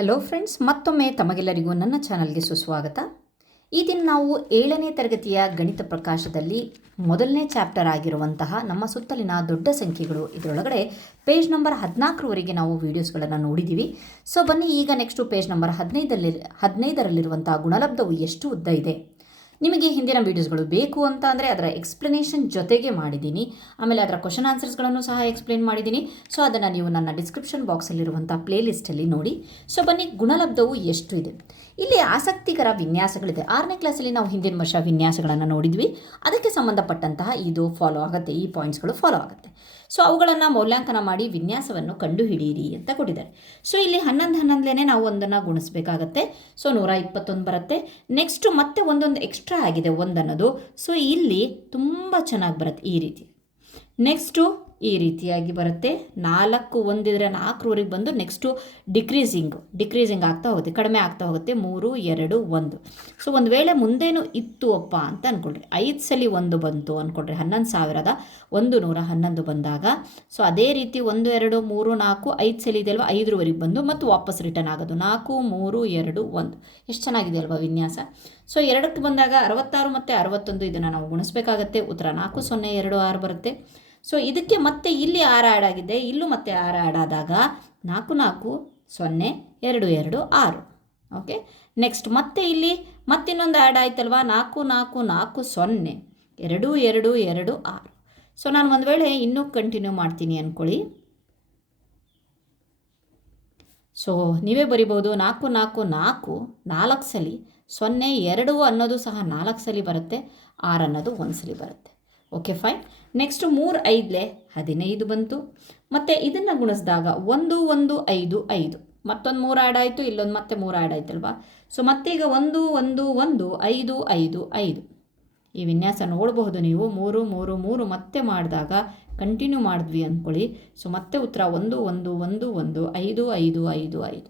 Hello friends, ಮತ್ತೊಮ್ಮೆ ತಮಗೆಲ್ಲರಿಗೂ ನನ್ನ ಚಾನಲ್ಗೆ ಸುಸ್ವಾಗತ. ಈ ದಿನ ನಾವು 7ನೇ ತರಗತಿಯ ಗಣಿತ ಪ್ರಕಾಶದಲ್ಲಿ ಮೊದಲನೇ ಚಾಪ್ಟರ್ ಆಗಿರುವಂತಹ ನಮ್ಮ ಸುತ್ತಲಿನ ದೊಡ್ಡ ಸಂಖ್ಯೆಗಳು ಇದರೊಳಗಡೆ ಪೇಜ್ ನಂಬರ್ 14ರವರೆಗೆ ನಾವು ವೀಡಿಯೋಸ್ಗಳನ್ನು ನೋಡಿದ್ದೀವಿ. ಸೊ ಬನ್ನಿ, ಈಗ ನೆಕ್ಸ್ಟು ಪೇಜ್ ನಂಬರ್ 15ರಲ್ಲಿರುವಂತಹ ಗುಣಲಬ್ಧವು ಎಷ್ಟು ಉದ್ದ ಇದೆ. ನಿಮಗೆ ಹಿಂದಿನ ವೀಡಿಯೋಸ್ಗಳು ಬೇಕು ಅಂತ ಅಂದರೆ ಅದರ ಎಕ್ಸ್ಪ್ಲನೇಷನ್ ಜೊತೆಗೆ ಮಾಡಿದ್ದೀನಿ. ಆಮೇಲೆ ಅದರ ಕ್ವಶನ್ ಆನ್ಸರ್ಸ್ಗಳನ್ನು ಸಹ ಎಕ್ಸ್ಪ್ಲೇನ್ ಮಾಡಿದ್ದೀನಿ. ಸೊ ಅದನ್ನು ನೀವು ನನ್ನ ಡಿಸ್ಕ್ರಿಪ್ಷನ್ ಬಾಕ್ಸಲ್ಲಿರುವಂಥ ಪ್ಲೇಲಿಸ್ಟಲ್ಲಿ ನೋಡಿ. ಸೊ ಬನ್ನಿ, ಗುಣಲಬ್ಧವು ಎಷ್ಟು ಇದೆ. ಇಲ್ಲಿ ಆಸಕ್ತಿಕರ ವಿನ್ಯಾಸಗಳಿದೆ. 6ನೇ ಕ್ಲಾಸಲ್ಲಿ ನಾವು ಹಿಂದಿನ ವರ್ಷ ವಿನ್ಯಾಸಗಳನ್ನು ನೋಡಿದ್ವಿ. ಅದಕ್ಕೆ ಸಂಬಂಧಪಟ್ಟಂತಹ ಇದು ಫಾಲೋ ಆಗುತ್ತೆ, ಈ ಪಾಯಿಂಟ್ಸ್ಗಳು ಫಾಲೋ ಆಗುತ್ತೆ. ಸೊ ಅವುಗಳನ್ನು ಮೌಲ್ಯಾಂಕನ ಮಾಡಿ ವಿನ್ಯಾಸವನ್ನು ಕಂಡುಹಿಡಿಯಿರಿ ಅಂತ ಕೊಟ್ಟಿದ್ದಾರೆ. ಸೊ ಇಲ್ಲಿ 11 ನಾವು ಒಂದನ್ನು ಗುಣಿಸಬೇಕಾಗತ್ತೆ. ಸೊ 121 ಬರುತ್ತೆ. ನೆಕ್ಸ್ಟು ಮತ್ತೆ ಒಂದೊಂದು ಎಕ್ಸ್ಟ್ರಾ ಆಗಿದೆ ಒಂದನ್ನೋದು. ಸೊ ಇಲ್ಲಿ ತುಂಬ ಚೆನ್ನಾಗಿ ಬರುತ್ತೆ ಈ ರೀತಿ. ನೆಕ್ಸ್ಟು ಈ ರೀತಿಯಾಗಿ ಬರುತ್ತೆ. 4 ಒಂದಿದ್ರೆ 4ರವರೆಗೆ ಬಂದು ನೆಕ್ಸ್ಟು ಡಿಕ್ರೀಸಿಂಗ್ ಆಗ್ತಾ ಹೋಗುತ್ತೆ, ಕಡಿಮೆ ಆಗ್ತಾ ಹೋಗುತ್ತೆ. 3 2 1. ಸೊ ಒಂದು ವೇಳೆ ಮುಂದೇನು ಇತ್ತು ಅಪ್ಪ ಅಂತ ಅಂದ್ಕೊಳ್ರಿ, 5 ಸಲ 1 ಬಂತು ಅಂದ್ಕೊಳ್ರಿ, 11,111 ಬಂದಾಗ ಸೊ ಅದೇ ರೀತಿ 1 2 3 4 5 ಸಲ ಇದೆ ಅಲ್ವಾ, 5ರವರೆಗೆ ಬಂದು ಮತ್ತು ವಾಪಸ್ ರಿಟರ್ನ್ ಆಗೋದು. 4 3 2 1. ಎಷ್ಟು ಚೆನ್ನಾಗಿದೆ ಅಲ್ವಾ ವಿನ್ಯಾಸ. ಸೊ 2ಕ್ಕೆ ಬಂದಾಗ 66 ಮತ್ತು 61 ಇದನ್ನು ನಾವು ಗುಣಿಸ್ಬೇಕಾಗತ್ತೆ. ಉತ್ತರ 4026 ಬರುತ್ತೆ. ಸೊ ಇದಕ್ಕೆ ಮತ್ತೆ ಇಲ್ಲಿ 6 ಆ್ಯಡ್ ಆಗಿದೆ, ಇಲ್ಲೂ ಮತ್ತೆ 6 ಆ್ಯಡ್ ಆದಾಗ 440226. ಓಕೆ, ನೆಕ್ಸ್ಟ್ ಮತ್ತೆ ಇಲ್ಲಿ ಮತ್ತಿನ್ನೊಂದು ಆ್ಯಡ್ ಆಯ್ತಲ್ವಾ, 44402226. ಸೊ ನಾನು ಒಂದು ವೇಳೆ ಇನ್ನೂ ಕಂಟಿನ್ಯೂ ಮಾಡ್ತೀನಿ ಅಂದ್ಕೊಳ್ಳಿ. ಸೊ ನೀವೇ ಬರಿಬೋದು 444 4 ಸಲ, 02 ಅನ್ನೋದು ಸಹ 4 ಸಲ ಬರುತ್ತೆ, 6 ಅನ್ನೋದು 1 ಸಲ ಬರುತ್ತೆ. Okay fine. ನೆಕ್ಸ್ಟು 3 5 15 ಬಂತು. ಮತ್ತು ಇದನ್ನು ಗುಣಿಸಿದಾಗ 1 1 5 5. ಮತ್ತೊಂದು 3 ಆ್ಯಡ್ ಆಯಿತು, ಇಲ್ಲೊಂದು ಮತ್ತೆ 3 ಆ್ಯಡ್ ಆಯ್ತಲ್ವಾ. ಸೊ ಮತ್ತೆ ಈಗ 1 1 1 5 5 5. ಈ ವಿನ್ಯಾಸ ನೋಡಬಹುದು ನೀವು. 3 3 3 ಮತ್ತೆ ಮಾಡಿದಾಗ ಕಂಟಿನ್ಯೂ ಮಾಡಿದ್ವಿ ಅಂದ್ಕೊಳ್ಳಿ. ಸೊ ಮತ್ತೆ ಉತ್ತರ 1 1 1 1 5 5 5 5.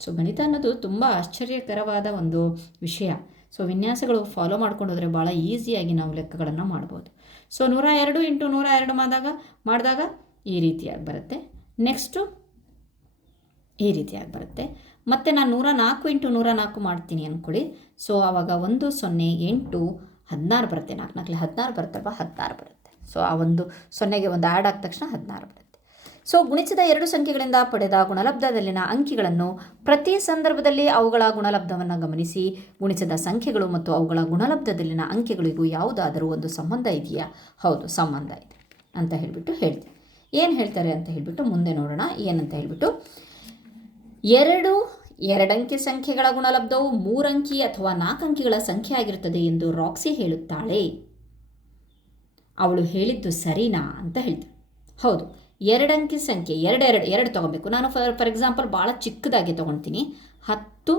ಸೊ ಗಣಿತ ಅನ್ನೋದು ತುಂಬ ಆಶ್ಚರ್ಯಕರವಾದ ಒಂದು ವಿಷಯ. ಸೊ ವಿನ್ಯಾಸಗಳು ಫಾಲೋ ಮಾಡ್ಕೊಂಡು ಹೋದರೆ ಭಾಳ ಈಸಿಯಾಗಿ ನಾವು ಲೆಕ್ಕಗಳನ್ನು ಮಾಡ್ಬೋದು. ಸೊ 102 × 102 ಮಾಡಿದಾಗ ಈ ರೀತಿಯಾಗಿ ಬರುತ್ತೆ. ನೆಕ್ಸ್ಟು ಈ ರೀತಿಯಾಗಿ ಬರುತ್ತೆ. ಮತ್ತು ನಾನು 104 × 104 ಮಾಡ್ತೀನಿ ಅಂದ್ಕೊಳ್ಳಿ. ಸೊ ಆವಾಗ 1 0 8 16 ಬರುತ್ತೆ. 4 4 16 ಬರುತ್ತಲ್ವ, 16 ಬರುತ್ತೆ. ಸೊ ಆ ಒಂದು 0ಗೆ ಒಂದು ಆ್ಯಡ್ ಆದ ತಕ್ಷಣ 16 ಬರುತ್ತೆ. ಸೊ ಗುಣಿಸಿದ 2 ಸಂಖ್ಯೆಗಳಿಂದ ಪಡೆದ ಗುಣಲಬ್ಧದಲ್ಲಿನ ಅಂಕಿಗಳನ್ನು ಪ್ರತಿ ಸಂದರ್ಭದಲ್ಲಿ ಅವುಗಳ ಗುಣಲಬ್ಧವನ್ನು ಗಮನಿಸಿ. ಗುಣಿಸಿದ ಸಂಖ್ಯೆಗಳು ಮತ್ತು ಅವುಗಳ ಗುಣಲಬ್ಧದಲ್ಲಿನ ಅಂಕಿಗಳಿಗೂ ಯಾವುದಾದರೂ ಒಂದು ಸಂಬಂಧ ಇದೆಯಾ? ಹೌದು, ಸಂಬಂಧ ಇದೆ ಅಂತ ಹೇಳಿಬಿಟ್ಟು ಹೇಳ್ತೀವಿ. ಏನು ಹೇಳ್ತಾರೆ ಅಂತ ಹೇಳಿಬಿಟ್ಟು ಮುಂದೆ ನೋಡೋಣ. ಏನಂತ ಹೇಳಿಬಿಟ್ಟು, 2 ಅಂಕಿ ಸಂಖ್ಯೆಗಳ ಗುಣಲಬ್ಧವು 3 ಅಂಕಿ ಅಥವಾ 4 ಅಂಕಿಗಳ ಸಂಖ್ಯೆ ಆಗಿರುತ್ತದೆ ಎಂದು ರಾಕ್ಸಿ ಹೇಳುತ್ತಾಳೆ. ಅವಳು ಹೇಳಿದ್ದು ಸರಿನಾ ಅಂತ ಹೇಳ್ತಾರೆ. ಹೌದು, 2 ಅಂಕಿ ಸಂಖ್ಯೆ 2 ತೊಗೊಬೇಕು. ನಾನು ಫಾರ್ ಎಕ್ಸಾಂಪಲ್ ಭಾಳ ಚಿಕ್ಕದಾಗಿ ತೊಗೊಳ್ತೀನಿ. 10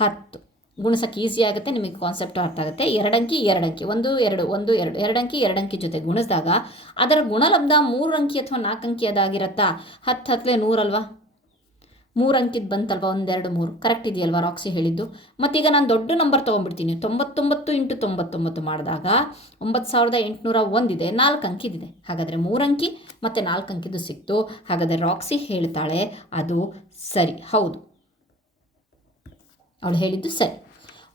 10 ಗುಣಿಸೋಕ್ಕೆ ಈಸಿ ಆಗುತ್ತೆ, ನಿಮಗೆ ಕಾನ್ಸೆಪ್ಟ್ ಅರ್ಥ ಆಗುತ್ತೆ. 2 ಅಂಕಿ 1 2 1 2 2 ಅಂಕಿ 2 ಅಂಕಿ ಜೊತೆ ಗುಣಿಸಿದಾಗ ಅದರ ಗುಣಲಬ್ಧ 3 ಅಂಕಿ ಅಥವಾ 4 ಅಂಕಿ ಅದಾಗಿರುತ್ತಾ? 10 10 100 ಅಲ್ವಾ, 3 ಅಂಕಿದ್ದು ಬಂತಲ್ವ, 1 2 3 ಕರೆಕ್ಟ್ ಇದೆಯಲ್ವಾ ರಾಕ್ಸಿ ಹೇಳಿದ್ದು. ಮತ್ತೀಗ ನಾನು ದೊಡ್ಡ ನಂಬರ್ ತೊಗೊಂಡ್ಬಿಡ್ತೀನಿ. 99 × 99 ಮಾಡಿದಾಗ 9801 ಇದೆ, 4 ಅಂಕಿದಿದೆ. ಹಾಗಾದರೆ 3 ಅಂಕಿ ಮತ್ತು 4 ಅಂಕಿದು ಸಿಕ್ತು. ಹಾಗಾದರೆ ರಾಕ್ಸಿ ಹೇಳ್ತಾಳೆ ಅದು ಸರಿ, ಹೌದು, ಅವಳು ಹೇಳಿದ್ದು ಸರಿ.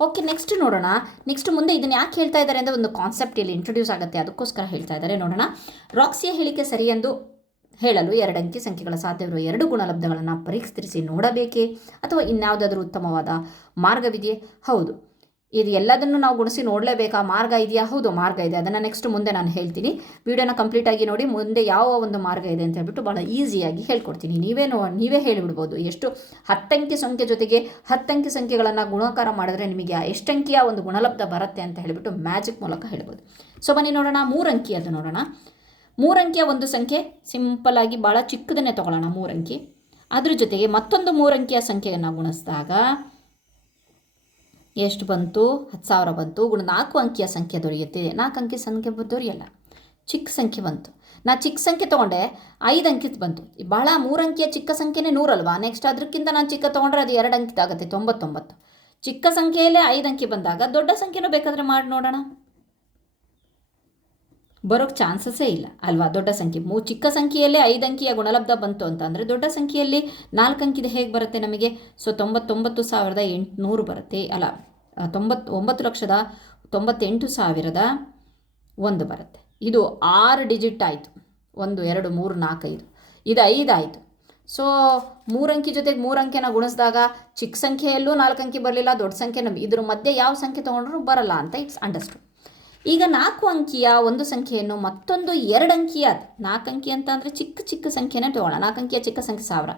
ಓಕೆ, ನೆಕ್ಸ್ಟ್ ನೋಡೋಣ. ನೆಕ್ಸ್ಟ್ ಮುಂದೆ ಇದನ್ನು ಯಾಕೆ ಹೇಳ್ತಾ ಇದ್ದಾರೆ ಅಂದರೆ ಒಂದು ಕಾನ್ಸೆಪ್ಟ್ ಇಲ್ಲಿ ಇಂಟ್ರೊಡ್ಯೂಸ್ ಆಗುತ್ತೆ, ಅದಕ್ಕೋಸ್ಕರ ಹೇಳ್ತಾ ಇದ್ದಾರೆ. ನೋಡೋಣ. ರಾಕ್ಸಿಯ ಹೇಳಿಕೆ ಸರಿ ಎಂದು ಹೇಳಲು 2 ಅಂಕಿ ಸಂಖ್ಯೆಗಳ ಸಾಧ್ಯವಿರುವ 2 ಗುಣಲಬ್ಧಗಳನ್ನು ಪರೀಕ್ಷಿಸಿ ನೋಡಬೇಕೇ ಅಥವಾ ಇನ್ಯಾವುದಾದ್ರೂ ಉತ್ತಮವಾದ ಮಾರ್ಗವಿದೆಯೇ? ಹೌದು, ಇದು ಎಲ್ಲದನ್ನು ನಾವು ಗುಣಿಸಿ ನೋಡಲೇಬೇಕಾ? ಮಾರ್ಗ ಇದೆಯಾ? ಹೌದು, ಮಾರ್ಗ ಇದೆ. ಅದನ್ನು ನೆಕ್ಸ್ಟ್ ಮುಂದೆ ನಾನು ಹೇಳ್ತೀನಿ. ವಿಡಿಯೋನ ಕಂಪ್ಲೀಟಾಗಿ ನೋಡಿ, ಮುಂದೆ ಯಾವ ಒಂದು ಮಾರ್ಗ ಇದೆ ಅಂತ ಹೇಳ್ಬಿಟ್ಟು ಭಾಳ ಈಸಿಯಾಗಿ ಹೇಳ್ಕೊಡ್ತೀನಿ. ನೀವೇ ಹೇಳಿಬಿಡ್ಬೋದು. ಎಷ್ಟು 10 ಅಂಕಿ ಸಂಖ್ಯೆ ಜೊತೆಗೆ 10 ಅಂಕಿ ಸಂಖ್ಯೆಗಳನ್ನು ಗುಣಾಕಾರ ಮಾಡಿದ್ರೆ ನಿಮಗೆ ಎಷ್ಟು ಅಂಕಿಯ ಒಂದು ಗುಣಲಬ್ಧ ಬರುತ್ತೆ ಅಂತ ಹೇಳಿಬಿಟ್ಟು ಮ್ಯಾಜಿಕ್ ಮೂಲಕ ಹೇಳ್ಬೋದು. ಸೊ ಬನ್ನಿ ನೋಡೋಣ. 3 ಅಂಕಿ ಅದು ನೋಡೋಣ. 3 ಅಂಕಿಯ ಒಂದು ಸಂಖ್ಯೆ ಸಿಂಪಲ್ಲಾಗಿ ಭಾಳ ಚಿಕ್ಕದನ್ನೇ ತೊಗೊಳ್ಳೋಣ, 3 ಅಂಕಿ. ಅದ್ರ ಜೊತೆಗೆ ಮತ್ತೊಂದು 3 ಅಂಕಿಯ ಸಂಖ್ಯೆಯನ್ನು ಗುಣಿಸಿದಾಗ ಎಷ್ಟು ಬಂತು? 10,000 ಬಂತು. 4 ಅಂಕಿಯ ಸಂಖ್ಯೆ ದೊರೆಯುತ್ತೆ. 4 ಅಂಕಿ ಸಂಖ್ಯೆ ದೊರೆಯಲ್ಲ, ಚಿಕ್ಕ ಸಂಖ್ಯೆ ಬಂತು. ನಾನು ಚಿಕ್ಕ ಸಂಖ್ಯೆ ತೊಗೊಂಡೆ, 5 ಅಂಕಿದು ಬಂತು. ಭಾಳ 3 ಅಂಕಿಯ ಚಿಕ್ಕ ಸಂಖ್ಯೆನೇ 100 ಅಲ್ವಾ. ನೆಕ್ಸ್ಟ್ ಅದಕ್ಕಿಂತ ನಾನು ಚಿಕ್ಕ ತೊಗೊಂಡ್ರೆ ಅದು 2 ಅಂಕಿದಾಗುತ್ತೆ, 99. ಚಿಕ್ಕ ಸಂಖ್ಯೆಯಲ್ಲೇ 5 ಅಂಕಿ ಬಂದಾಗ ದೊಡ್ಡ ಸಂಖ್ಯೆನೂ ಬೇಕಾದರೆ ಮಾಡಿ ನೋಡೋಣ. ಬರೋಕ್ಕೆ ಚಾನ್ಸಸ್ಸೇ ಇಲ್ಲ ಅಲ್ವಾ. ದೊಡ್ಡ ಸಂಖ್ಯೆ ಚಿಕ್ಕ ಸಂಖ್ಯೆಯಲ್ಲೇ 5 ಅಂಕಿಯ ಗುಣಲಬ್ಧ ಬಂತು ಅಂತ ಅಂದರೆ ದೊಡ್ಡ ಸಂಖ್ಯೆಯಲ್ಲಿ 4 ಅಂಕಿದು ಹೇಗೆ ಬರುತ್ತೆ ನಮಗೆ. ಸೊ 99,800 ಬರುತ್ತೆ, ಅಲ್ಲ 9,98,001 ಬರುತ್ತೆ. ಇದು 6 ಡಿಜಿಟ್ ಆಯಿತು. 1 2 3 4 5, ಇದು 5 ಆಯಿತು. ಸೊ 3 ಅಂಕಿ ಜೊತೆಗೆ 3 ಅಂಕೆನ ಗುಣಿಸಿದಾಗ ಚಿಕ್ಕ ಸಂಖ್ಯೆಯಲ್ಲೂ 4 ಅಂಕಿ ಬರಲಿಲ್ಲ, ದೊಡ್ಡ ಸಂಖ್ಯೆ ಇದ್ರ ಮಧ್ಯೆ ಯಾವ ಸಂಖ್ಯೆ ತೊಗೊಂಡ್ರೂ ಬರಲ್ಲ ಅಂತ ಇಟ್ಸ್ ಅಂಡರ್ಸ್ಟುಡ್. ಈಗ 4 ಅಂಕಿಯ ಒಂದು ಸಂಖ್ಯೆಯನ್ನು ಮತ್ತೊಂದು 2 ಅಂಕಿಯ 4 ಅಂಕಿ ಅಂತ ಅಂದರೆ ಚಿಕ್ಕ ಸಂಖ್ಯೆನೇ ತೊಗೊಳ್ಳೋಣ. 4 ಅಂಕಿಯ ಚಿಕ್ಕ ಸಂಖ್ಯೆ 1000,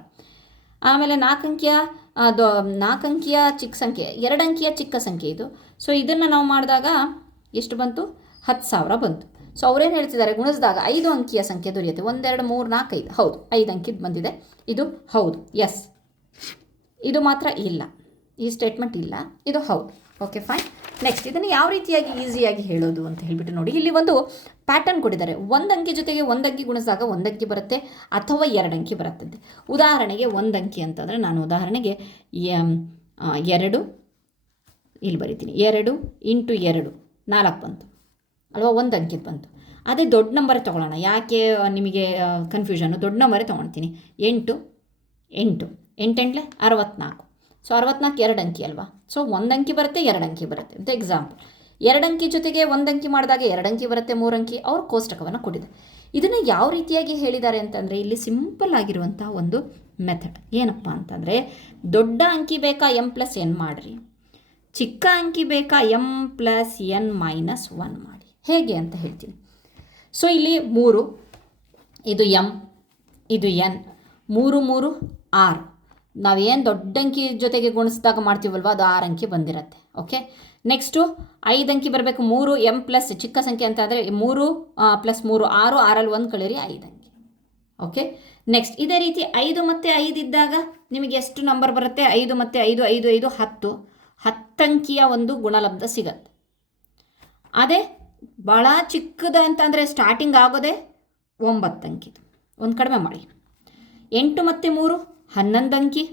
ಆಮೇಲೆ 4 ಅಂಕಿಯ ಚಿಕ್ಕ ಸಂಖ್ಯೆ 2 ಅಂಕಿಯ ಚಿಕ್ಕ ಸಂಖ್ಯೆ ಇದು. ಸೊ ಇದನ್ನು ನಾವು ಮಾಡಿದಾಗ ಎಷ್ಟು ಬಂತು, 10,000 ಬಂತು. ಸೊ ಅವ್ರೇನು ಹೇಳ್ತಿದ್ದಾರೆ, ಗುಣಿಸಿದಾಗ 5 ಅಂಕಿಯ ಸಂಖ್ಯೆ ದೊರೆಯುತ್ತೆ. 1 2 3 4 5, ಹೌದು 5 ಅಂಕಿದು ಬಂದಿದೆ. ಇದು ಹೌದು, ಎಸ್. ಇದು ಮಾತ್ರ ಇಲ್ಲ, ಈ ಸ್ಟೇಟ್ಮೆಂಟ್ ಇಲ್ಲ, ಇದು ಹೌದು. Okay fine. ನೆಕ್ಸ್ಟ್ ಇದನ್ನು ಯಾವ ರೀತಿಯಾಗಿ ಈಸಿಯಾಗಿ ಹೇಳೋದು ಅಂತ ಹೇಳಿಬಿಟ್ಟು ನೋಡಿ. ಇಲ್ಲಿ ಒಂದು ಪ್ಯಾಟರ್ನ್ ಕೊಟ್ಟಿದ್ದಾರೆ. 1 ಅಂಕಿ ಜೊತೆಗೆ 1 ಅಂಕಿ ಗುಣಿಸಿದಾಗ 1 ಅಂಕಿ ಬರುತ್ತೆ ಅಥವಾ 2 ಅಂಕಿ ಬರುತ್ತಂತೆ. ಉದಾಹರಣೆಗೆ 1 ಅಂಕಿ ಅಂತಂದರೆ ನಾನು ಉದಾಹರಣೆಗೆ 2 ಇಲ್ಲಿ ಬರಿತೀನಿ. 2 ಇಂಟು 2 4 ಬಂತು ಅಲ್ವಾ, 1 ಅಂಕಿದು ಬಂತು. ಅದೇ ದೊಡ್ಡ ನಂಬರೇ ತೊಗೊಳ್ಳೋಣ, ಯಾಕೆ ನಿಮಗೆ ಕನ್ಫ್ಯೂಷನ್ನು. ದೊಡ್ಡ ನಂಬರೇ ತೊಗೊಳ್ತೀನಿ. 8 8 8 64. ಸೊ 64 2 ಅಂಕಿ ಅಲ್ವಾ. ಸೊ 1 ಅಂಕಿ ಬರುತ್ತೆ, 2 ಅಂಕಿ ಬರುತ್ತೆ ಅಂತ ಎಕ್ಸಾಂಪಲ್. 2 ಅಂಕಿ ಜೊತೆಗೆ 1 ಅಂಕಿ ಮಾಡಿದಾಗ 2 ಅಂಕಿ ಬರುತ್ತೆ, 3 ಅಂಕಿ. ಅವ್ರು ಕೋಷ್ಟಕವನ್ನು ಕೊಟ್ಟಿದ್ದಾರೆ. ಇದನ್ನು ಯಾವ ರೀತಿಯಾಗಿ ಹೇಳಿದ್ದಾರೆ ಅಂತಂದರೆ ಇಲ್ಲಿ ಸಿಂಪಲ್ ಆಗಿರುವಂಥ ಒಂದು ಮೆಥಡ್ ಏನಪ್ಪ ಅಂತಂದರೆ, ದೊಡ್ಡ ಅಂಕಿ ಬೇಕಾ m+n ಮಾಡಿರಿ, ಚಿಕ್ಕ ಅಂಕಿ ಬೇಕಾ m+n - 1 ಮಾಡಿ. ಹೇಗೆ ಅಂತ ಹೇಳ್ತೀನಿ. ಸೊ ಇಲ್ಲಿ 3, ಇದು m, ಇದು n, 3 3 6. ನಾವೇನು ದೊಡ್ಡ ಅಂಕಿ ಜೊತೆಗೆ ಗುಣಿಸಿದಾಗ ಮಾಡ್ತೀವಲ್ವ, ಅದು 6 ಅಂಕಿ ಬಂದಿರುತ್ತೆ. ಓಕೆ. ನೆಕ್ಸ್ಟು 5 ಅಂಕಿ ಬರಬೇಕು. 3 m+ ಚಿಕ್ಕ ಸಂಖ್ಯೆ ಅಂತ ಅಂದರೆ 3 + 3 6, 6ರಲ್ಲಿ 1 ಕಳೀರಿ 5 ಅಂಕಿ. ಓಕೆ. ನೆಕ್ಸ್ಟ್ ಇದೇ ರೀತಿ 5 ಮತ್ತು 5 ಇದ್ದಾಗ ನಿಮಗೆ ಎಷ್ಟು ನಂಬರ್ ಬರುತ್ತೆ, 5 ಮತ್ತು 5 5 5 10, 10 ಅಂಕಿಯ ಒಂದು ಗುಣಲಬ್ಧ ಸಿಗತ್ತೆ. ಅದೇ ಭಾಳ ಚಿಕ್ಕದ ಅಂತಂದರೆ ಸ್ಟಾರ್ಟಿಂಗ್ ಆಗೋದೇ 9 ಅಂಕಿದು. ಒಂದು ಕಡಿಮೆ ಮಾಡಿ. 8 ಮತ್ತು 3 11 ಅಂಕಿ,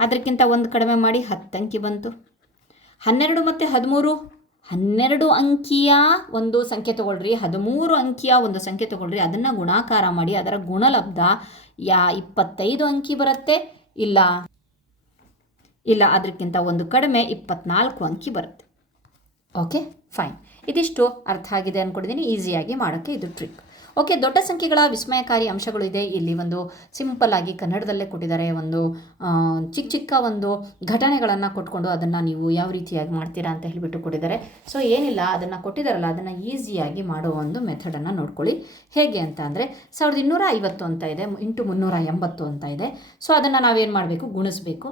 ಅದಕ್ಕಿಂತ ಒಂದು ಕಡಿಮೆ ಮಾಡಿ 10 ಅಂಕಿ ಬಂತು. 12 ಮತ್ತು 13 12 ಅಂಕಿಯ ಒಂದು ಸಂಖ್ಯೆ ತೊಗೊಳ್ರಿ, 13 ಅಂಕಿಯ ಒಂದು ಸಂಖ್ಯೆ ತೊಗೊಳ್ರಿ, ಅದನ್ನು ಗುಣಾಕಾರ ಮಾಡಿ, ಅದರ ಗುಣಲಬ್ಧ 25 ಅಂಕಿ ಬರುತ್ತೆ. ಇಲ್ಲ ಅದಕ್ಕಿಂತ ಒಂದು ಕಡಿಮೆ 24 ಅಂಕಿ ಬರುತ್ತೆ. Okay fine. ಇದಿಷ್ಟು ಅರ್ಥ ಆಗಿದೆ ಅಂದ್ಕೊಂಡಿದ್ದೀನಿ. ಈಸಿಯಾಗಿ ಮಾಡೋಕ್ಕೆ ಇದು ಟ್ರಿಕ್. ಓಕೆ. ದೊಡ್ಡ ಸಂಖ್ಯೆಗಳ ವಿಸ್ಮಯಕಾರಿ ಅಂಶಗಳು ಇದೆ. ಇಲ್ಲಿ ಒಂದು ಸಿಂಪಲ್ ಆಗಿ ಕನ್ನಡದಲ್ಲೇ ಕೊಟ್ಟಿದ್ದಾರೆ. ಒಂದು ಚಿಕ್ಕ ಒಂದು ಘಟನೆಗಳನ್ನು ಕೊಟ್ಕೊಂಡು ಅದನ್ನು ನೀವು ಯಾವ ರೀತಿಯಾಗಿ ಮಾಡ್ತೀರಾ ಅಂತ ಹೇಳಿಬಿಟ್ಟು ಕೊಟ್ಟಿದ್ದಾರೆ. ಸೊ ಏನಿಲ್ಲ, ಅದನ್ನು ಕೊಟ್ಟಿದ್ದಾರಲ್ಲ, ಅದನ್ನು ಈಸಿಯಾಗಿ ಮಾಡೋ ಒಂದು ಮೆಥಡನ್ನು ನೋಡ್ಕೊಳ್ಳಿ. ಹೇಗೆ ಅಂತ ಅಂದರೆ 1250 ಅಂತ ಇದೆ, ಇಂಟು 380 ಅಂತ ಇದೆ. ಸೊ ಅದನ್ನು ನಾವೇನು ಮಾಡಬೇಕು, ಗುಣಿಸ್ಬೇಕು.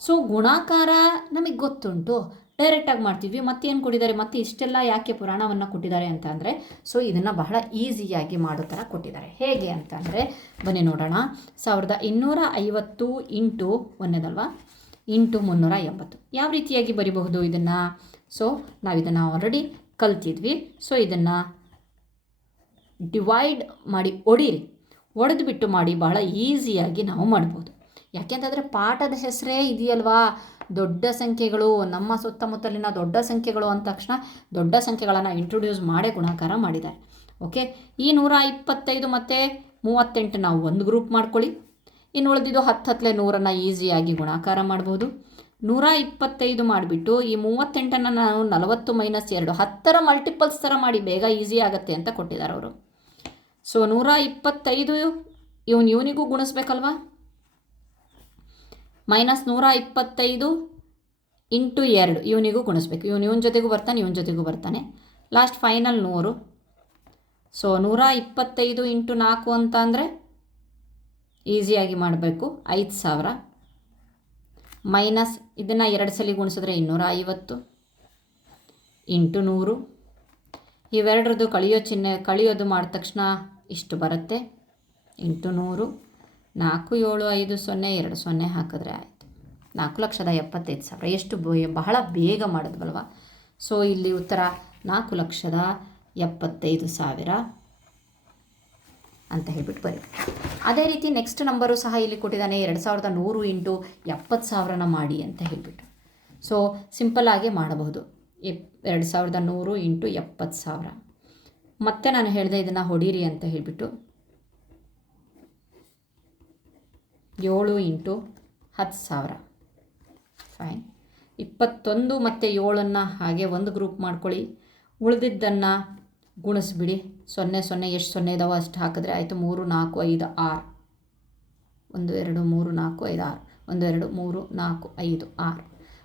ಸೊ ಗುಣಾಕಾರ ನಮಗೆ ಗೊತ್ತುಂಟು, ಡೈರೆಕ್ಟಾಗಿ ಮಾಡ್ತೀವಿ. ಮತ್ತೇನು ಕೊಟ್ಟಿದ್ದಾರೆ, ಮತ್ತೆ ಇಷ್ಟೆಲ್ಲ ಯಾಕೆ ಪುರಾಣವನ್ನು ಕೊಟ್ಟಿದ್ದಾರೆ ಅಂತ ಅಂದರೆ, ಸೊ ಇದನ್ನು ಬಹಳ ಈಸಿಯಾಗಿ ಮಾಡೋ ಥರ ಕೊಟ್ಟಿದ್ದಾರೆ. ಹೇಗೆ ಅಂತ ಅಂದರೆ ಬನ್ನಿ ನೋಡೋಣ. 1250 ಇಂಟು ಒಂದೇದಲ್ವಾ, ಇಂಟು 380 ಯಾವ ರೀತಿಯಾಗಿ ಬರಿಬಹುದು ಇದನ್ನು. ಸೊ ನಾವಿದನ್ನು ಆಲ್ರೆಡಿ ಕಲ್ತಿದ್ವಿ. ಸೊ ಇದನ್ನು ಡಿವೈಡ್ ಮಾಡಿ ಒಡೆದುಬಿಟ್ಟು ಮಾಡಿ ಬಹಳ ಈಸಿಯಾಗಿ ನಾವು ಮಾಡ್ಬೋದು. ಯಾಕೆಂತಂದರೆ ಪಾಠದ ಹೆಸರೇ ಇದೆಯಲ್ವಾ, ದೊಡ್ಡ ಸಂಖ್ಯೆಗಳು, ನಮ್ಮ ಸುತ್ತಮುತ್ತಲಿನ ದೊಡ್ಡ ಸಂಖ್ಯೆಗಳು ಅಂದ ತಕ್ಷಣ ದೊಡ್ಡ ಸಂಖ್ಯೆಗಳನ್ನು ಇಂಟ್ರೊಡ್ಯೂಸ್ ಮಾಡೇ ಗುಣಾಕಾರ ಮಾಡಿದ್ದಾರೆ. ಓಕೆ. ಈ 125 ಮತ್ತು 38 ನಾವು ಒಂದು ಗ್ರೂಪ್ ಮಾಡ್ಕೊಳ್ಳಿ. ಇನ್ನು ಉಳಿದಿದ್ದು 10 100 ಈಸಿಯಾಗಿ ಗುಣಾಕಾರ ಮಾಡ್ಬೋದು. 125 ಮಾಡಿಬಿಟ್ಟು ಈ 38 ನಾವು 40 - 2 10ರ ಮಲ್ಟಿಪಲ್ಸ್ ಥರ ಮಾಡಿ ಬೇಗ ಈಸಿ ಆಗುತ್ತೆ ಅಂತ ಕೊಟ್ಟಿದ್ದಾರೆ ಅವರು. So 125 ಇವನಿಗೂ ಗುಣಿಸ್ಬೇಕಲ್ವಾ, -125 into 2 ಇವನಿಗೂ ಗುಣಿಸ್ಬೇಕು. ಇವನ ಜೊತೆಗೂ ಬರ್ತಾನೆ, ಇವನ ಜೊತೆಗೂ ಬರ್ತಾನೆ. Last final 100. ಸೊ 125 ಇಂಟು 4 ಅಂತ ಅಂದರೆ ಈಸಿಯಾಗಿ ಮಾಡಬೇಕು 5000 ಮೈನಸ್ ಇದನ್ನು 2 ಸಲ ಗುಣಿಸಿದ್ರೆ 250 ಇಂಟು 100. ಇವೆರಡರದ್ದು ಕಳಿಯೋದು ಮಾಡಿದ ತಕ್ಷಣ ಇಷ್ಟು ಬರುತ್ತೆ, ಇಂಟು 100. 4 7 5 0 2 0 ಹಾಕಿದ್ರೆ ಆಯಿತು, 4,75,000. ಎಷ್ಟು ಬಹಳ ಬೇಗ ಮಾಡಿದ್ವಲ್ವ. ಸೊ ಇಲ್ಲಿ ಉತ್ತರ 4,75,000 ಅಂತ ಹೇಳ್ಬಿಟ್ಟು ಬರೀ. ಅದೇ ರೀತಿ ನೆಕ್ಸ್ಟ್ ನಂಬರು ಸಹ ಇಲ್ಲಿ ಕೊಟ್ಟಿದ್ದಾನೆ, 2100 ಇಂಟು 70,000 ಮಾಡಿ ಅಂತ ಹೇಳಿಬಿಟ್ಟು. ಸೊ ಸಿಂಪಲ್ಲಾಗಿ ಮಾಡಬಹುದು. 2100 ಇಂಟು 70,000 ಮತ್ತೆ ನಾನು ಹೇಳಿದೆ ಇದನ್ನು ಹೊಡೀರಿ ಅಂತ ಹೇಳಿಬಿಟ್ಟು 7 ಇಂಟು 10,000. ಫೈನ್. 21 ಮತ್ತು 7 ಹಾಗೆ ಒಂದು ಗ್ರೂಪ್ ಮಾಡ್ಕೊಳ್ಳಿ. ಉಳಿದಿದ್ದನ್ನು ಗುಣಿಸ್ಬಿಡಿ. 0 0 ಎಷ್ಟು 0 ಇದಾವೋ ಅಷ್ಟು ಹಾಕಿದ್ರೆ ಆಯಿತು. 3 4 5 6. 1 2 3 4 5 6. 1 2 3 4 5 6.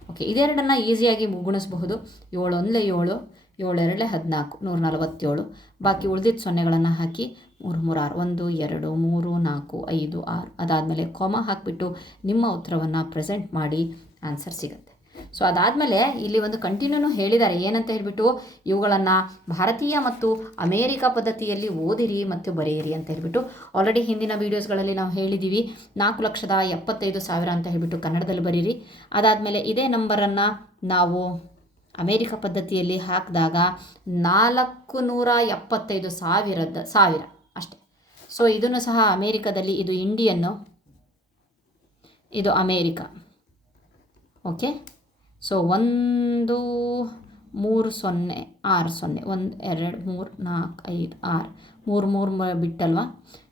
ಓಕೆ, ಇದೆರಡನ್ನು ಈಸಿಯಾಗಿ ಗುಣಿಸಬಹುದು. 7 1 7, 7 2 14, 147. ಬಾಕಿ ಉಳಿದಿದ್ದ ಸೊನ್ನೆಗಳನ್ನು ಹಾಕಿ 3 3 6, 1 2 3 4 5 6. ಅದಾದಮೇಲೆ ಕಾಮ ಹಾಕಿಬಿಟ್ಟು ನಿಮ್ಮ ಉತ್ತರವನ್ನು ಪ್ರೆಸೆಂಟ್ ಮಾಡಿ ಆನ್ಸರ್ ಸಿಗುತ್ತೆ. ಸೊ ಅದಾದಮೇಲೆ ಇಲ್ಲಿ ಒಂದು ಕಂಟಿನ್ಯೂನು ಹೇಳಿದ್ದಾರೆ. ಏನಂತ ಹೇಳಿಬಿಟ್ಟು ಇವುಗಳನ್ನು ಭಾರತೀಯ ಮತ್ತು ಅಮೇರಿಕಾ ಪದ್ಧತಿಯಲ್ಲಿ ಓದಿರಿ ಮತ್ತು ಬರೆಯಿರಿ ಅಂತ ಹೇಳಿಬಿಟ್ಟು. ಆಲ್ರೆಡಿ ಹಿಂದಿನ ವೀಡಿಯೋಸ್ಗಳಲ್ಲಿ ನಾವು ಹೇಳಿದ್ದೀವಿ 4,75,000 ಅಂತ ಹೇಳಿಬಿಟ್ಟು ಕನ್ನಡದಲ್ಲಿ ಬರೀರಿ. ಅದಾದಮೇಲೆ ಇದೇ ನಂಬರನ್ನು ನಾವು ಅಮೇರಿಕಾ ಪದ್ಧತಿಯಲ್ಲಿ ಹಾಕಿದಾಗ 475,000 ಅಷ್ಟೇ. ಸೊ ಇದನ್ನು ಸಹ ಅಮೇರಿಕಾದಲ್ಲಿ, ಇದು ಇಂಡಿಯನ್ನು, ಇದು America. Okay, so 1 3 0 6 0, 1 2 3 4 5 6, 3 3 ಬಿಟ್ಟಲ್ವಾ.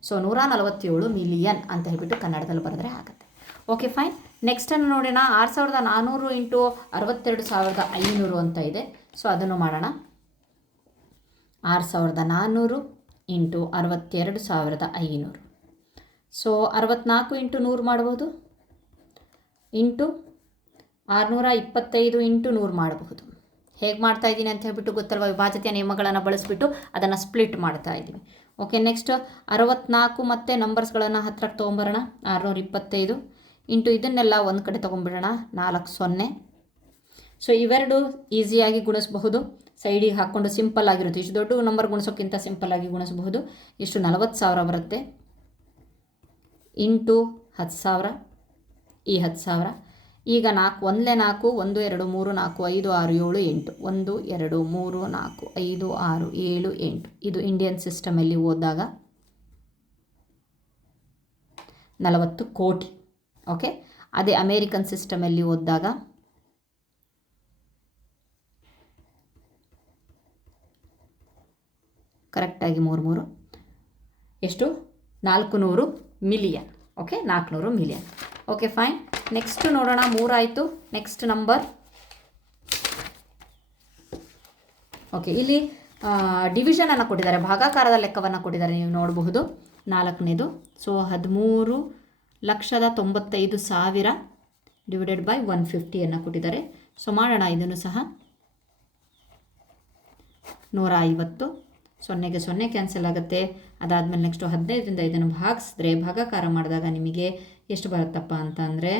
So 147 million ಅಂತ ಹೇಳಿಬಿಟ್ಟು ಕನ್ನಡದಲ್ಲಿ ಬರೆದ್ರೆ ಆಗುತ್ತೆ. Okay fine. ನೆಕ್ಸ್ಟನ್ನು ನೋಡೋಣ. 6,400 ಇಂಟು 62,500 ಅಂತ ಇದೆ. ಸೊ ಅದನ್ನು ಮಾಡೋಣ. 6,400 ಇಂಟು 62,500. ಸೊ 64 ಇಂಟು 100 ಮಾಡ್ಬೋದು, ಇಂಟು 625 ಇಂಟು 100 ಮಾಡಬಹುದು. ಹೇಗೆ ಮಾಡ್ತಾ ಇದ್ದೀನಿ ಅಂತ ಹೇಳ್ಬಿಟ್ಟು ಗೊತ್ತಲ್ವ, ವಿಭಾಜ್ಯತೆಯ ನಿಯಮಗಳನ್ನು ಬಳಸಿಬಿಟ್ಟು ಅದನ್ನು ಸ್ಪ್ಲಿಟ್ ಮಾಡ್ತಾ ಇದ್ದೀವಿ. ಓಕೆ, ನೆಕ್ಸ್ಟ್ 64 ಮತ್ತು ನಂಬರ್ಸ್ಗಳನ್ನು ಹತ್ರಕ್ಕೆ ತೊಗೊಂಬರೋಣ. 625 ಇಂಟು ಇದನ್ನೆಲ್ಲ ಒಂದು ಕಡೆ ತೊಗೊಂಡ್ಬಿಡೋಣ. 4 0. ಸೊ ಇವೆರಡು ಈಸಿಯಾಗಿ ಗುಣಿಸಬಹುದು. ಸೈಡಿಗೆ ಹಾಕ್ಕೊಂಡು ಸಿಂಪಲ್ ಆಗಿರುತ್ತೆ. ಇಷ್ಟು ದೊಡ್ಡ ನಂಬರ್ ಗುಣಿಸೋಕ್ಕಿಂತ ಸಿಂಪಲ್ಲಾಗಿ ಗುಣಿಸಬಹುದು. ಇಷ್ಟು 40,000 ಬರುತ್ತೆ. ಇಂಟು 10,000, ಈ 10,000. ಈಗ 4 1 4, 1 2 3 4 5 6 7 8, 1 2 3 4 5 6 7 8. ಇದು ಇಂಡಿಯನ್ ಸಿಸ್ಟಮಲ್ಲಿ ಓದಿದಾಗ 40 ಕೋಟಿ. ಓಕೆ, ಅದೇ ಅಮೇರಿಕನ್ ಸಿಸ್ಟಮಲ್ಲಿ ಓದಿದಾಗ ಕರೆಕ್ಟಾಗಿ 3 3 ಎಷ್ಟು 400 million. Okay, 400 million. Okay fine. Next ನೋಡೋಣ. 3 ಆಯಿತು. Next number. ಓಕೆ, ಇಲ್ಲಿ ಡಿವಿಷನನ್ನು ಕೊಟ್ಟಿದ್ದಾರೆ, ಭಾಗಾಕಾರದ ಲೆಕ್ಕವನ್ನು ಕೊಟ್ಟಿದ್ದಾರೆ, ನೀವು ನೋಡಬಹುದು. 4ನೇದು. ಸೊ 13,95,000 ಡಿವೈಡೆಡ್ ಬೈ 150 ಕೊಟ್ಟಿದ್ದಾರೆ. ಸೊ ಮಾಡೋಣ ಇದನ್ನು ಸಹ. 150, 0ಗೆ 0 ಕ್ಯಾನ್ಸಲ್ ಆಗುತ್ತೆ. ಅದಾದಮೇಲೆ ನೆಕ್ಸ್ಟು 15ರಿಂದ ಇದನ್ನು ಭಾಗಿಸಿದ್ರೆ, ಭಾಗಾಕಾರ ಮಾಡಿದಾಗ ನಿಮಗೆ ಎಷ್ಟು ಬರುತ್ತಪ್ಪ ಅಂತ ಅಂದರೆ,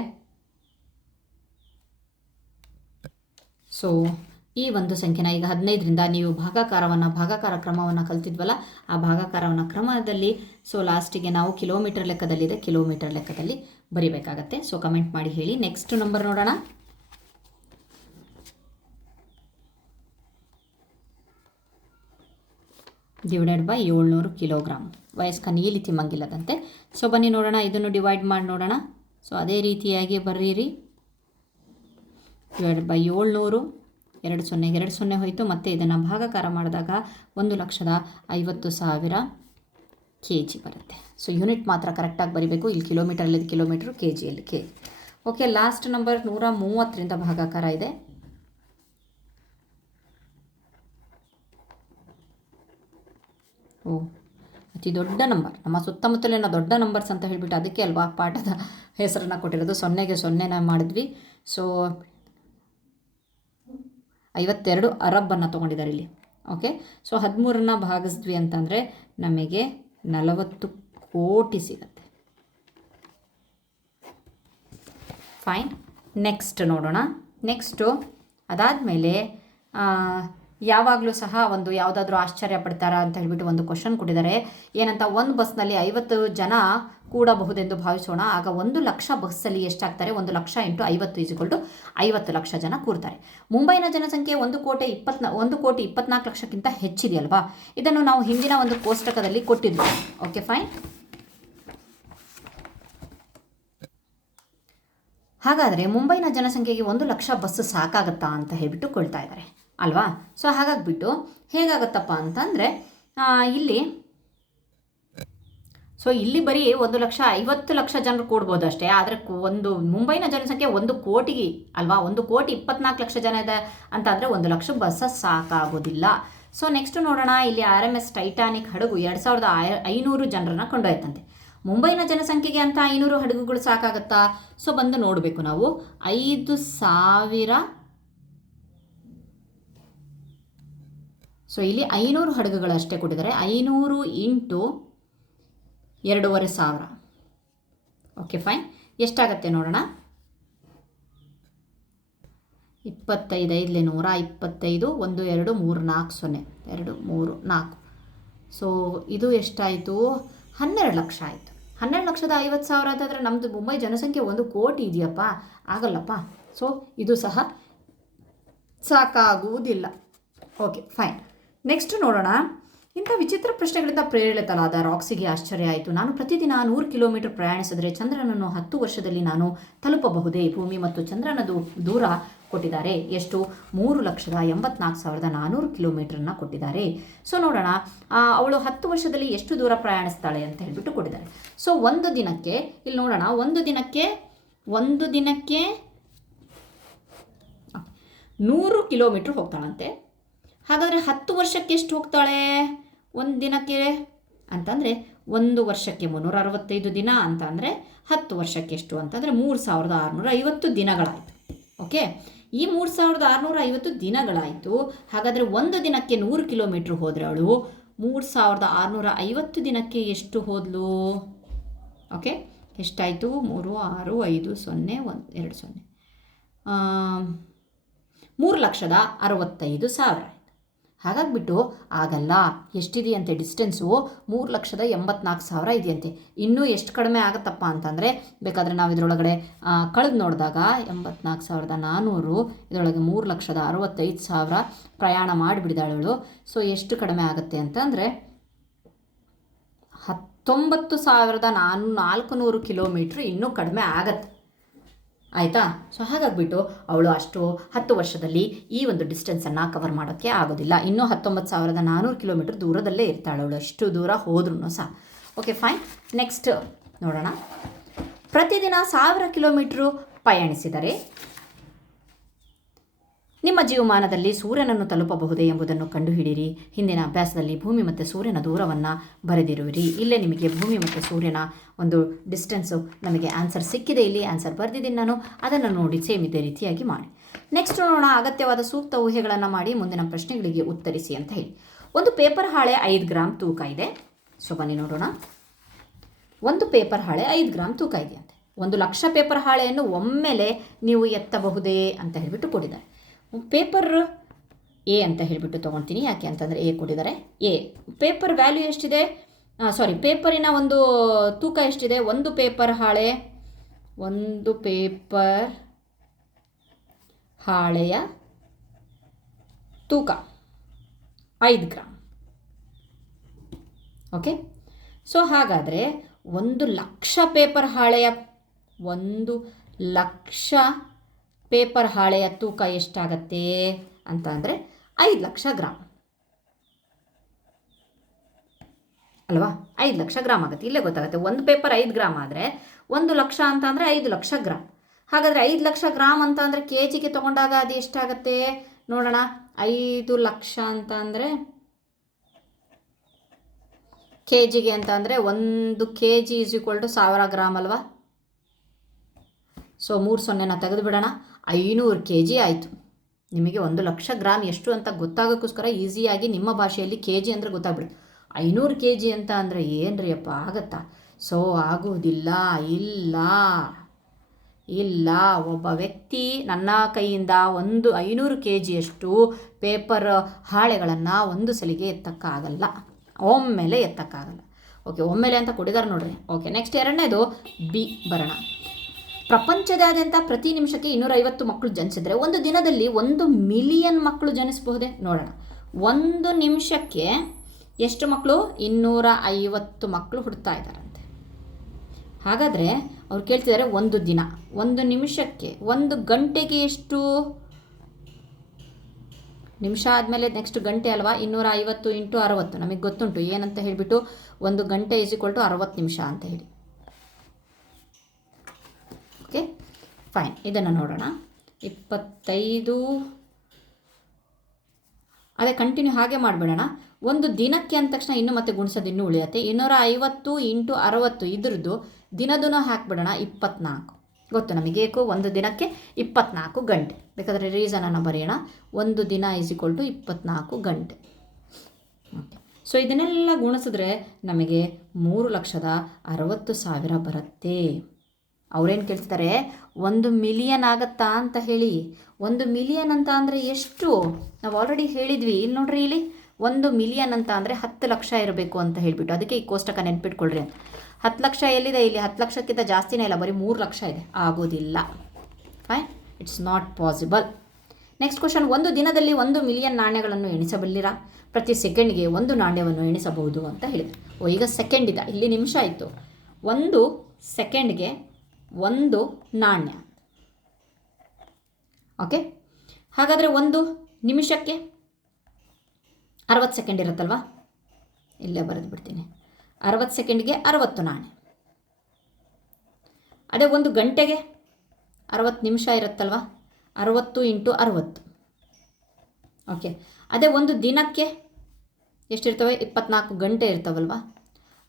ಸೊ ಈ ಒಂದು ಸಂಖ್ಯೆನ ಈಗ 15ರಿಂದ ನೀವು ಭಾಗಾಕಾರ ಕ್ರಮವನ್ನು ಕಲ್ತಿದ್ವಲ್ಲ, ಆ ಭಾಗಾಕಾರವನ್ನು ಕ್ರಮದಲ್ಲಿ ಸೊ ಲಾಸ್ಟಿಗೆ ನಾವು ಕಿಲೋಮೀಟರ್ ಲೆಕ್ಕದಲ್ಲಿದೆ, ಕಿಲೋಮೀಟರ್ ಲೆಕ್ಕದಲ್ಲಿ ಬರೀಬೇಕಾಗತ್ತೆ. ಸೊ ಕಮೆಂಟ್ ಮಾಡಿ ಹೇಳಿ. ನೆಕ್ಸ್ಟ್ ನಂಬರ್ ನೋಡೋಣ. Divided by 700 kilogram. ವಯಸ್ಕ ನೀಲಿ ತಿಮ್ಮಂಗಿಲ್ಲದಂತೆ. ಸೊ ಬನ್ನಿ ನೋಡೋಣ, ಇದನ್ನು ಡಿವೈಡ್ ಮಾಡಿ ನೋಡೋಣ. ಸೊ ಅದೇ ರೀತಿಯಾಗಿ ಬರೀರಿ. ಡಿವೈಡೆಡ್ ಬೈ 700, 2 0 2 0 ಹೋಯಿತು. ಮತ್ತು ಇದನ್ನು ಭಾಗಾಕಾರ ಮಾಡಿದಾಗ 1,50,000 kg ಬರುತ್ತೆ. ಸೊ ಯೂನಿಟ್ ಮಾತ್ರ ಕರೆಕ್ಟಾಗಿ ಬರೀಬೇಕು. ಇಲ್ಲಿ ಕಿಲೋಮೀಟರಲ್ಲಿ ಕಿಲೋಮೀಟ್ರು, ಕೆ ಜಿಯಲ್ಲಿ K G. Okay, last number 130ರಿಂದ ಭಾಗಾಕಾರ ಇದೆ. ಓ, ಅತಿ ದೊಡ್ಡ ನಂಬರ್. ನಮ್ಮ ಸುತ್ತಮುತ್ತಲಿನ ದೊಡ್ಡ ನಂಬರ್ಸ್ ಅಂತ ಹೇಳಿಬಿಟ್ಟು ಅದಕ್ಕೆ ಅಲ್ವಾ ಪಾಠದ ಹೆಸರನ್ನು ಕೊಟ್ಟಿರೋದು. 0ಗೆ 0 ಮಾಡಿದ್ವಿ. ಸೊ 52 ಅರಬನ್ನು ತೊಗೊಂಡಿದ್ದಾರೆ ಇಲ್ಲಿ. ಓಕೆ, ಸೊ 13ನ್ನು ಭಾಗಿಸಿದ್ವಿ ಅಂತಂದರೆ ನಮಗೆ 40 ಕೋಟಿ ಸಿಗುತ್ತೆ. ಫೈನ್. ನೆಕ್ಸ್ಟ್ ನೋಡೋಣ. ನೆಕ್ಸ್ಟು ಅದಾದಮೇಲೆ ಯಾವಾಗಲೂ ಸಹ ಒಂದು ಯಾವುದಾದ್ರೂ ಆಶ್ಚರ್ಯ ಪಡ್ತಾರಾ ಅಂತ ಹೇಳಿಬಿಟ್ಟು ಒಂದು ಕ್ವಶನ್ ಕೊಟ್ಟಿದ್ದಾರೆ. ಏನಂತ, ಒಂದು ಬಸ್ನಲ್ಲಿ 50 ಜನ ಕೂಡಬಹುದೆಂದು ಭಾವಿಸೋಣ. ಆಗ 1 ಲಕ್ಷ ಬಸ್ಸಲ್ಲಿ ಎಷ್ಟಾಗ್ತಾರೆ? 1 ಲಕ್ಷ ಇಂಟು 50 = 50 ಲಕ್ಷ ಜನ ಕೂರ್ತಾರೆ. ಮುಂಬೈನ ಜನಸಂಖ್ಯೆ 1,24 ಲಕ್ಷಕ್ಕಿಂತ ಹೆಚ್ಚಿದೆಯಲ್ವಾ? ಇದನ್ನು ನಾವು ಹಿಂದಿನ ಒಂದು ಕೋಷ್ಟಕದಲ್ಲಿ ಕೊಟ್ಟಿದ್ವಿ. Okay fine. ಹಾಗಾದರೆ ಮುಂಬೈನ ಜನಸಂಖ್ಯೆಗೆ 1 ಲಕ್ಷ ಬಸ್ ಸಾಕಾಗತ್ತಾ ಅಂತ ಹೇಳಿಬಿಟ್ಟು ಕೊಳ್ತಾ ಇದ್ದಾರೆ ಅಲ್ವಾ? ಸೊ ಹಾಗಾಗಿಬಿಟ್ಟು ಹೇಗಾಗುತ್ತಪ್ಪ ಅಂತಂದರೆ, ಇಲ್ಲಿ ಸೊ ಇಲ್ಲಿ ಬರೀ 1,50,00,000 ಜನರು ಕೂಡ್ಬೋದು ಅಷ್ಟೇ. ಆದರೆ ಒಂದು ಮುಂಬೈನ ಜನಸಂಖ್ಯೆ 1 ಕೋಟಿಗೆ ಅಲ್ವಾ, 1,24,00,000 ಜನ ಇದೆ ಅಂತ ಅಂದರೆ 1,00,000 ಬಸ್ ಸಾಕಾಗೋದಿಲ್ಲ. ಸೊ ನೆಕ್ಸ್ಟ್ ನೋಡೋಣ, ಇಲ್ಲಿ RMS ಟೈಟಾನಿಕ್ ಹಡಗು 2,500 ಜನರನ್ನು ಕೊಂಡೊಯ್ತಂತೆ. ಮುಂಬೈನ ಜನಸಂಖ್ಯೆಗೆ ಅಂತ 500 ಹಡಗುಗಳು ಸಾಕಾಗುತ್ತಾ? ಸೊ ಬಂದು ನೋಡಬೇಕು ನಾವು. 5,000. ಸೊ ಇಲ್ಲಿ 500 ಹಡಗುಗಳಷ್ಟೇ ಕೊಟ್ಟಿದ್ದಾರೆ. 500 ಇಂಟು 2,500. Okay fine. ಎಷ್ಟಾಗತ್ತೆ ನೋಡೋಣ. 25 5 125, 1 2 3 4 0 2 3 4. ಸೊ ಇದು ಎಷ್ಟಾಯಿತು? 12 ಲಕ್ಷ ಆಯಿತು. 12,50,000 ಅಂತಂದರೆ ನಮ್ಮದು ಮುಂಬೈ ಜನಸಂಖ್ಯೆ 1 ಕೋಟಿ ಇದೆಯಪ್ಪ, ಆಗಲ್ಲಪ್ಪ. ಸೊ ಇದು ಸಹ ಸಾಕಾಗುವುದಿಲ್ಲ. Okay fine. ನೆಕ್ಸ್ಟ್ ನೋಡೋಣ. ಇಂಥ ವಿಚಿತ್ರ ಪ್ರಶ್ನೆಗಳಿಂದ ಪ್ರೇರಿತರಾದ ರಾಕ್ಸಿಗೆ ಆಶ್ಚರ್ಯ ಆಯಿತು. ನಾನು ಪ್ರತಿದಿನ 100 ಕಿಲೋಮೀಟರ್ ಪ್ರಯಾಣಿಸಿದರೆ ಚಂದ್ರನನ್ನು 10 ವರ್ಷದಲ್ಲಿ ನಾನು ತಲುಪಬಹುದೇ? ಭೂಮಿ ಮತ್ತು ಚಂದ್ರನ ದೂರ ಕೊಟ್ಟಿದ್ದಾರೆ. ಎಷ್ಟು? 3,84,400 ಕಿಲೋಮೀಟರ್ನ ಕೊಟ್ಟಿದ್ದಾರೆ. ಸೊ ನೋಡೋಣ, ಅವಳು 10 ವರ್ಷದಲ್ಲಿ ಎಷ್ಟು ದೂರ ಪ್ರಯಾಣಿಸ್ತಾಳೆ ಅಂತ ಹೇಳಿಬಿಟ್ಟು ಕೊಟ್ಟಿದ್ದಾರೆ. ಸೊ ಒಂದು ದಿನಕ್ಕೆ ಇಲ್ಲಿ ನೋಡೋಣ, ಒಂದು ದಿನಕ್ಕೆ 100 ಕಿಲೋಮೀಟ್ರ್ ಹೋಗ್ತಾಳಂತೆ. ಹಾಗಾದರೆ 10 ವರ್ಷಕ್ಕೆ ಎಷ್ಟು ಹೋಗ್ತಾಳೆ ಒಂದು ದಿನಕ್ಕೆ ಅಂತಂದರೆ? 1 ವರ್ಷಕ್ಕೆ 365 ದಿನ ಅಂತ ಅಂದರೆ 10 ವರ್ಷಕ್ಕೆ ಎಷ್ಟು ಅಂತಂದರೆ 3,650 ದಿನಗಳಾಯಿತು. ಓಕೆ, ಈ 3,650 ದಿನಗಳಾಯಿತು. ಹಾಗಾದರೆ ಒಂದು ದಿನಕ್ಕೆ 100 ಕಿಲೋಮೀಟ್ರ್ ಹೋದರೆ ಅವಳು 3,650 ದಿನಕ್ಕೆ ಎಷ್ಟು ಹೋದ್ಲು? ಓಕೆ, ಎಷ್ಟಾಯಿತು? 3 6 5 0 1 2 0 3,65,000 ಆಯಿತು. ಹಾಗಾಗಿಬಿಟ್ಟು ಆಗಲ್ಲ. ಎಷ್ಟಿದೆಯಂತೆ ಡಿಸ್ಟೆನ್ಸು? 3,84,000 ಇದೆಯಂತೆ. ಇನ್ನೂ ಎಷ್ಟು ಕಡಿಮೆ ಆಗುತ್ತಪ್ಪ ಅಂತಂದರೆ, ಬೇಕಾದರೆ ನಾವು ಇದರೊಳಗಡೆ ಕಳೆದು ನೋಡಿದಾಗ 84,400 ಇದರೊಳಗೆ 3,65,000 ಪ್ರಯಾಣ ಮಾಡಿಬಿಡಿದಾಳವಳು. ಸೊ ಎಷ್ಟು ಕಡಿಮೆ ಆಗುತ್ತೆ ಅಂತಂದರೆ 19,400 ಕಿಲೋಮೀಟ್ರ್ ಇನ್ನೂ ಕಡಿಮೆ ಆಗತ್ತೆ. ಆಯಿತಾ? ಸೊ ಹಾಗಾಗಿಬಿಟ್ಟು ಅವಳು ಅಷ್ಟು 10 ವರ್ಷದಲ್ಲಿ ಈ ಒಂದು ಡಿಸ್ಟೆನ್ಸನ್ನು ಕವರ್ ಮಾಡೋಕ್ಕೆ ಆಗೋದಿಲ್ಲ. ಇನ್ನೂ 19,400 ಕಿಲೋಮೀಟ್ರ್ ದೂರದಲ್ಲೇ ಇರ್ತಾಳೆ ಅವಳು, ಅಷ್ಟು ದೂರ ಹೋದ್ರೂ ಸಹ. Okay fine. ನೆಕ್ಸ್ಟ್ ನೋಡೋಣ. ಪ್ರತಿದಿನ 1000 ಕಿಲೋಮೀಟ್ರು ಪಯಣಿಸಿದರೆ ನಿಮ್ಮ ಜೀವಮಾನದಲ್ಲಿ ಸೂರ್ಯನನ್ನು ತಲುಪಬಹುದೇ ಎಂಬುದನ್ನು ಕಂಡುಹಿಡಿಯಿರಿ. ಹಿಂದಿನ ಅಭ್ಯಾಸದಲ್ಲಿ ಭೂಮಿ ಮತ್ತು ಸೂರ್ಯನ ದೂರವನ್ನು ಬರೆದಿರುವಿರಿ. ಇಲ್ಲೇ ನಿಮಗೆ ಭೂಮಿ ಮತ್ತು ಸೂರ್ಯನ ಒಂದು ಡಿಸ್ಟೆನ್ಸು ನಮಗೆ ಆನ್ಸರ್ ಸಿಕ್ಕಿದೆ. ಇಲ್ಲಿ ಆನ್ಸರ್ ಬರೆದಿದ್ದೀನಿ ನಾನು, ಅದನ್ನು ನೋಡಿ ಸೇಮ್ ಇದೇ ರೀತಿಯಾಗಿ ಮಾಡಿ. ನೆಕ್ಸ್ಟ್ ನೋಡೋಣ, ಅಗತ್ಯವಾದ ಸೂಕ್ತ ಊಹೆಗಳನ್ನು ಮಾಡಿ ಮುಂದಿನ ಪ್ರಶ್ನೆಗಳಿಗೆ ಉತ್ತರಿಸಿ ಅಂತ ಹೇಳಿ. ಒಂದು ಪೇಪರ್ ಹಾಳೆ 5 ಗ್ರಾಮ್ ತೂಕ ಇದೆ. ಸೊ ಬನ್ನಿ ನೋಡೋಣ. ಒಂದು ಪೇಪರ್ ಹಾಳೆ 5 ಗ್ರಾಮ್ ತೂಕ ಇದೆಯಂತೆ. 1,00,000 ಪೇಪರ್ ಹಾಳೆಯನ್ನು ಒಮ್ಮೆಲೆ ನೀವು ಎತ್ತಬಹುದೇ ಅಂತ ಹೇಳಿಬಿಟ್ಟು ಕೊಟ್ಟಿದ್ದಾರೆ. ಪೇಪರ್ ಎ ಅಂತ ಹೇಳಿಬಿಟ್ಟು ತೊಗೊಳ್ತೀನಿ. ಯಾಕೆ ಅಂತಂದರೆ ಎ ಕೊಟ್ಟಿದ್ದಾರೆ. ಎ ಪೇಪರ್ ವ್ಯಾಲ್ಯೂ ಎಷ್ಟಿದೆ? ಪೇಪರಿನ ಒಂದು ತೂಕ ಎಷ್ಟಿದೆ? ಒಂದು ಪೇಪರ್ ಹಾಳೆಯ ತೂಕ 5 ಗ್ರಾಮ್. ಓಕೆ, ಸೊ ಹಾಗಾದರೆ 1,00,000 ಪೇಪರ್ ಹಾಳೆಯ ತೂಕ ಎಷ್ಟಾಗತ್ತೆ ಅಂತ ಅಂದರೆ 5,00,000 ಗ್ರಾಮ್ ಅಲ್ವಾ? 5,00,000 ಗ್ರಾಮ್ ಆಗುತ್ತೆ. ಇಲ್ಲೇ ಗೊತ್ತಾಗುತ್ತೆ. ಒಂದು ಪೇಪರ್ 5 ಗ್ರಾಮ್ ಆದರೆ 1,00,000 ಅಂತ ಅಂದರೆ 5,00,000 ಗ್ರಾಮ್. ಹಾಗಾದರೆ 5,00,000 ಗ್ರಾಮ್ ಅಂತ ಅಂದರೆ ಕೆ ಜಿಗೆ ತೊಗೊಂಡಾಗ ಅದು ಎಷ್ಟಾಗತ್ತೆ ನೋಡೋಣ. 5,00,000 ಅಂತ ಅಂದರೆ ಕೆ ಜಿಗೆ ಅಂತ ಅಂದರೆ 1 kg = 1000 ಗ್ರಾಮ್ ಅಲ್ವಾ? ಸೊ 3 0ನ ತೆಗೆದು ಬಿಡೋಣ. 500 kg ಆಯಿತು. ನಿಮಗೆ 1,00,000 ಗ್ರಾಮ್ ಎಷ್ಟು ಅಂತ ಗೊತ್ತಾಗೋಕ್ಕೋಸ್ಕರ ಈಸಿಯಾಗಿ ನಿಮ್ಮ ಭಾಷೆಯಲ್ಲಿ ಕೆ ಜಿ ಅಂದರೆ ಗೊತ್ತಾಗ್ಬಿಡುತ್ತೆ. 500 kg ಅಂತ ಅಂದರೆ ಏನ್ರಿ ಅಪ್ಪ ಆಗುತ್ತಾ? ಸೊ ಆಗುವುದಿಲ್ಲ. ಇಲ್ಲ. ಒಬ್ಬ ವ್ಯಕ್ತಿ ನನ್ನ ಕೈಯಿಂದ 500 kgಯಷ್ಟು ಪೇಪರ್ ಹಾಳೆಗಳನ್ನು ಒಂದು ಸಲಿಗೆ ಎತ್ತಕ್ಕಾಗಲ್ಲ, ಒಮ್ಮೆಲೆ ಎತ್ತಕ್ಕಾಗಲ್ಲ. ಓಕೆ, ಒಮ್ಮೆಲೆ ಅಂತ ಕೊಟ್ಟಿದ್ದಾರೆ ನೋಡ್ರಿ. ಓಕೆ, ನೆಕ್ಸ್ಟ್ ಎರಡನೇದು ಬಿ ಬರೋಣ. ಪ್ರಪಂಚದಾದ್ಯಂತ ಪ್ರತಿ ನಿಮಿಷಕ್ಕೆ 250 ಮಕ್ಕಳು ಜನಿಸಿದರೆ ಒಂದು ದಿನದಲ್ಲಿ 1 ಮಿಲಿಯನ್ ಮಕ್ಕಳು ಜನಿಸಬಹುದೇ? ನೋಡೋಣ. 1 ನಿಮಿಷಕ್ಕೆ ಎಷ್ಟು ಮಕ್ಕಳು? 250 ಮಕ್ಕಳು ಹುಡ್ತಾ ಇದ್ದಾರಂತೆ. ಹಾಗಾದರೆ ಅವ್ರು ಕೇಳ್ತಿದ್ದಾರೆ ಒಂದು ದಿನ, 1 ನಿಮಿಷಕ್ಕೆ, 1 ಗಂಟೆಗೆ ಎಷ್ಟು? ನಿಮಿಷ ಆದಮೇಲೆ ನೆಕ್ಸ್ಟ್ ಗಂಟೆ ಅಲ್ವಾ, 250 ಇಂಟು 60 ನಮಗೆ ಗೊತ್ತುಂಟು ಏನಂತ ಹೇಳಿಬಿಟ್ಟು, 1 ಗಂಟೆ = 60 ನಿಮಿಷ ಅಂತ ಹೇಳಿ. Okay fine. ಇದನ್ನು ನೋಡೋಣ. 25 ಅದೇ ಕಂಟಿನ್ಯೂ ಹಾಗೆ ಮಾಡಿಬಿಡೋಣ. ಒಂದು ದಿನಕ್ಕೆ ಅಂದ ತಕ್ಷಣ ಇನ್ನು ಮತ್ತೆ ಗುಣಿಸೋದು ಇನ್ನೂ ಉಳಿಯುತ್ತೆ. 250 ಇಂಟು 60 ಇದ್ರದ್ದು ದಿನದೂ ಹಾಕಿಬಿಡೋಣ 24. ಗೊತ್ತು ನಮಗೆ ಏಕೋ ಒಂದು ದಿನಕ್ಕೆ 24 ಗಂಟೆ. ಬೇಕಾದರೆ ರೀಸನನ್ನು ಬರೆಯೋಣ. ಒಂದು ದಿನ = 24 ಗಂಟೆ. ಓಕೆ, ಸೊ ಇದನ್ನೆಲ್ಲ ಗುಣಿಸಿದ್ರೆ ನಮಗೆ 3,60,000 ಬರುತ್ತೆ. ಅವ್ರೇನು ಕೇಳ್ತಾರೆ, 1 ಮಿಲಿಯನ್ ಆಗುತ್ತಾ ಅಂತ ಹೇಳಿ. 1 ಮಿಲಿಯನ್ ಅಂತ ಅಂದರೆ ಎಷ್ಟು? ನಾವು ಆಲ್ರೆಡಿ ಹೇಳಿದ್ವಿ. ಇಲ್ಲಿ ನೋಡ್ರಿ, ಇಲ್ಲಿ 1 ಮಿಲಿಯನ್ ಅಂತ ಅಂದರೆ 10 ಲಕ್ಷ ಇರಬೇಕು ಅಂತ ಹೇಳಿಬಿಟ್ಟು, ಅದಕ್ಕೆ ಈ ಕೋಷ್ಟಕ ನೆನ್ಪಿಟ್ಕೊಳ್ರಿ ಅಂತ. 10 ಲಕ್ಷ ಎಲ್ಲಿದೆ? ಇಲ್ಲಿ 10 ಲಕ್ಷಕ್ಕಿಂತ ಜಾಸ್ತಿನೇ ಇಲ್ಲ, ಬರೀ 3 ಲಕ್ಷ ಇದೆ. ಆಗೋದಿಲ್ಲ. Fine, it's not possible. Next question, ಒಂದು ದಿನದಲ್ಲಿ 1 ಮಿಲಿಯನ್ ನಾಣ್ಯಗಳನ್ನು ಎಣಿಸಬಲ್ಲಿರಾ? ಪ್ರತಿ ಸೆಕೆಂಡ್ಗೆ 1 ನಾಣ್ಯವನ್ನು ಎಣಿಸಬಹುದು ಅಂತ ಹೇಳಿದೆ. ಈಗ ಸೆಕೆಂಡ್ ಇದೆ, ಇಲ್ಲಿ ನಿಮಿಷ ಆಯಿತು. 1 ಸೆಕೆಂಡ್ಗೆ 1 ನಾಣ್ಯ. ಓಕೆ, ಹಾಗಾದರೆ 1 ನಿಮಿಷಕ್ಕೆ 60 ಸೆಕೆಂಡ್ ಇರುತ್ತಲ್ವ, ಇಲ್ಲೇ ಬರೆದು ಬಿಡ್ತೀನಿ. 60 ಸೆಕೆಂಡ್ಗೆ 60 ನಾಣ್ಯ. ಅದೇ 1 ಗಂಟೆಗೆ 60 ನಿಮಿಷ ಇರುತ್ತಲ್ವ, 60 ಇಂಟು 60. ಓಕೆ, ಅದೇ 1 ದಿನಕ್ಕೆ ಎಷ್ಟಿರ್ತವೆ? 24 ಗಂಟೆ ಇರ್ತವಲ್ವ,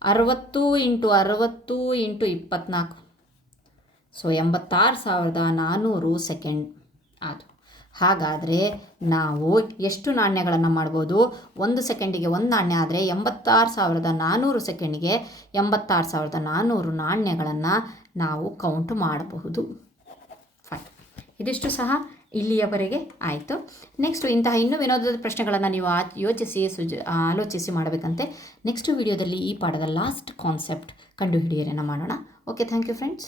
60 ಇಂಟು 60 ಇಂಟು 24. ಸೊ 86,400 ಸೆಕೆಂಡ್ ಆಯಿತು. ಹಾಗಾದರೆ ನಾವು ಎಷ್ಟು ನಾಣ್ಯಗಳನ್ನು ಮಾಡ್ಬೋದು? 1 ಸೆಕೆಂಡಿಗೆ 1 ನಾಣ್ಯ ಆದರೆ 86,400 ಸೆಕೆಂಡಿಗೆ 86,400 ನಾಣ್ಯಗಳನ್ನು ನಾವು ಕೌಂಟ್ ಮಾಡಬಹುದು. ಫೈನ್, ಇದಿಷ್ಟು ಸಹ ಇಲ್ಲಿಯವರೆಗೆ ಆಯಿತು. ನೆಕ್ಸ್ಟು ಇಂತಹ ಇನ್ನೂ ವಿನೋದದ ಪ್ರಶ್ನೆಗಳನ್ನು ನೀವು ಆಲೋಚಿಸಿ ಮಾಡಬೇಕಂತೆ. ನೆಕ್ಸ್ಟ್ ವಿಡಿಯೋದಲ್ಲಿ ಈ ಪಾಠದ ಲಾಸ್ಟ್ ಕಾನ್ಸೆಪ್ಟ್ ಕಂಡುಹಿಡಿಯೋಣ ಮಾಡೋಣ. Okay, thank you friends.